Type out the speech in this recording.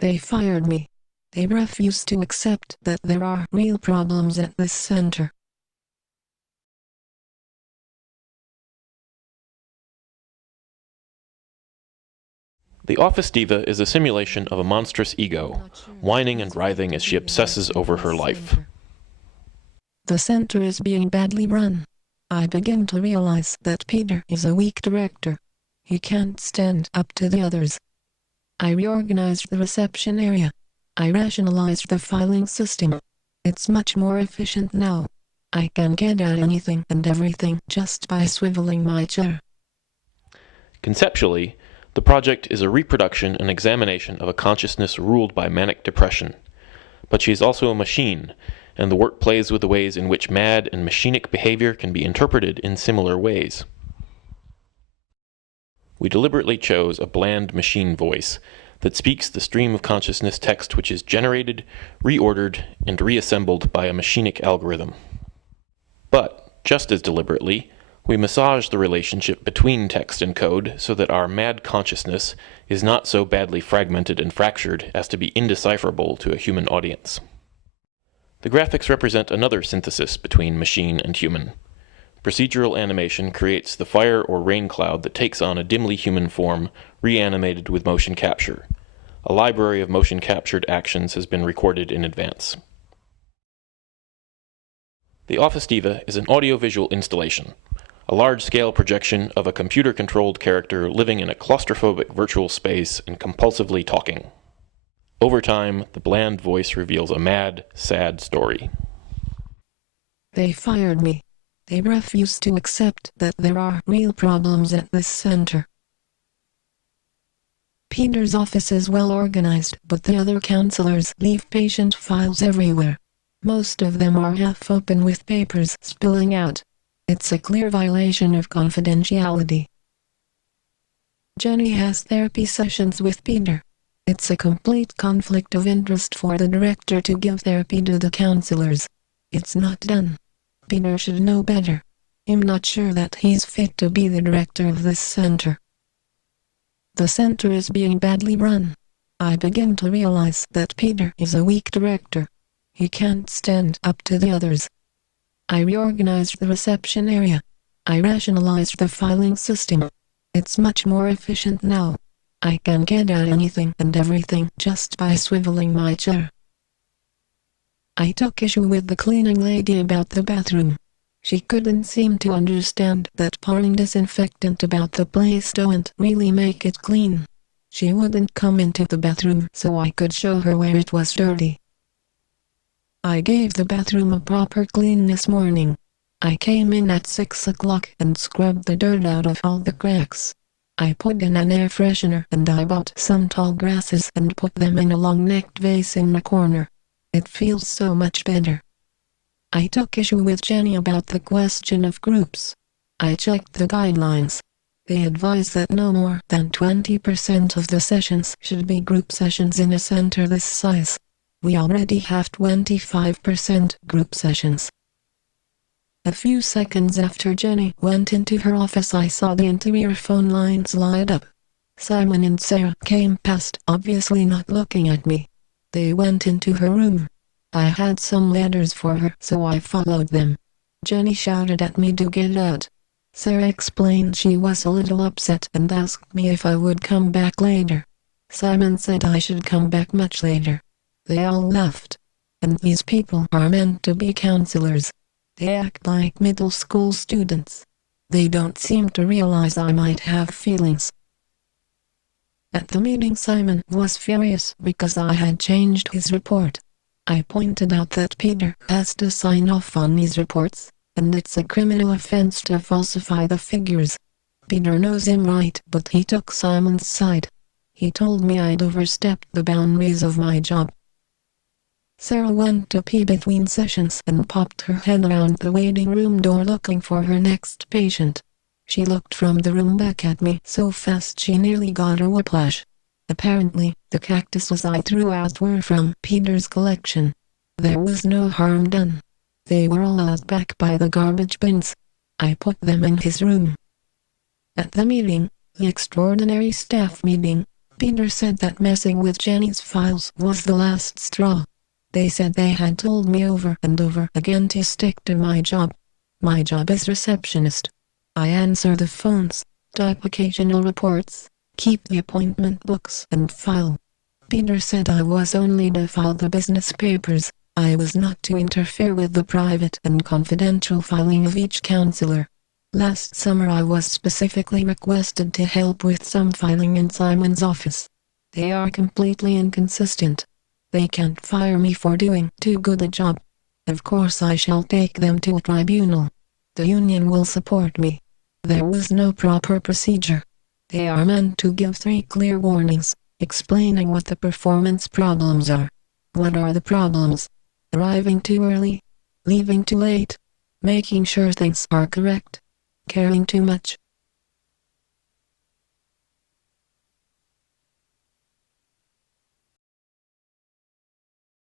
They fired me. They refuse to accept that there are real problems at this center. The OfficeDiva is a simulation of a monstrous ego, whining and writhing as she obsesses over her life. The center is being badly run. I begin to realize that Peter is a weak director. He can't stand up to the others. I reorganized the reception area. I rationalized the filing system. It's much more efficient now. I can get at anything and everything just by swiveling my chair. Conceptually, the project is a reproduction and examination of a consciousness ruled by manic depression. But she is also a machine, and the work plays with the ways in which mad and machinic behavior can be interpreted in similar ways. We deliberately chose a bland machine voice that speaks the stream of consciousness text which is generated, reordered, and reassembled by a machinic algorithm. But, just as deliberately, we massage the relationship between text and code so that our mad consciousness is not so badly fragmented and fractured as to be indecipherable to a human audience. The graphics represent another synthesis between machine and human. Procedural animation creates the fire or rain cloud that takes on a dimly human form, reanimated with motion capture. A library of motion captured actions has been recorded in advance. The OfficeDiva is an audiovisual installation, a large-scale projection of a computer-controlled character living in a claustrophobic virtual space and compulsively talking. Over time, the bland voice reveals a mad, sad story. They fired me. They refuse to accept that there are real problems at this center. Peter's office is well organized, but the other counselors leave patient files everywhere. Most of them are half open with papers spilling out. It's a clear violation of confidentiality. Jenny has therapy sessions with Peter. It's a complete conflict of interest for the director to give therapy to the counselors. It's not done. Peter should know better. I'm not sure that he's fit to be the director of this center. The center is being badly run. I begin to realize that Peter is a weak director. He can't stand up to the others. I reorganized the reception area. I rationalized the filing system. It's much more efficient now. I can get at anything and everything just by swiveling my chair. I took issue with the cleaning lady about the bathroom. She couldn't seem to understand that pouring disinfectant about the place don't really make it clean. She wouldn't come into the bathroom so I could show her where it was dirty. I gave the bathroom a proper clean this morning. I came in at 6 o'clock and scrubbed the dirt out of all the cracks. I put in an air freshener and I bought some tall grasses and put them in a long-necked vase in the corner. It feels so much better. I took issue with Jenny about the question of groups. I checked the guidelines. They advise that no more than 20% of the sessions should be group sessions in a center this size. We already have 25% group sessions. A few seconds after Jenny went into her office, I saw the interior phone lines light up. Simon and Sarah came past, obviously not looking at me. They went into her room. I had some letters for her, so I followed them. Jenny shouted at me to get out. Sarah explained she was a little upset and asked me if I would come back later. Simon said I should come back much later. They all left. And these people are meant to be counselors. They act like middle school students. They don't seem to realize I might have feelings. At the meeting, Simon was furious because I had changed his report. I pointed out that Peter has to sign off on these reports, and it's a criminal offense to falsify the figures. Peter knows I'm right, but he took Simon's side. He told me I'd overstepped the boundaries of my job. Sarah went to pee between sessions and popped her head around the waiting room door looking for her next patient. She looked from the room back at me so fast she nearly got her whiplash. Apparently, the cactuses I threw out were from Peter's collection. There was no harm done. They were all out back by the garbage bins. I put them in his room. At the meeting, the extraordinary staff meeting, Peter said that messing with Jenny's files was the last straw. They said they had told me over and over again to stick to my job. My job is receptionist. I answer the phones, type occasional reports, keep the appointment books and file. Peter said I was only to file the business papers. I was not to interfere with the private and confidential filing of each counselor. Last summer I was specifically requested to help with some filing in Simon's office. They are completely inconsistent. They can't fire me for doing too good a job. Of course I shall take them to a tribunal. The union will support me. There was no proper procedure. They are meant to give 3 clear warnings, explaining what the performance problems are. What are the problems? Arriving too early, leaving too late, making sure things are correct, caring too much,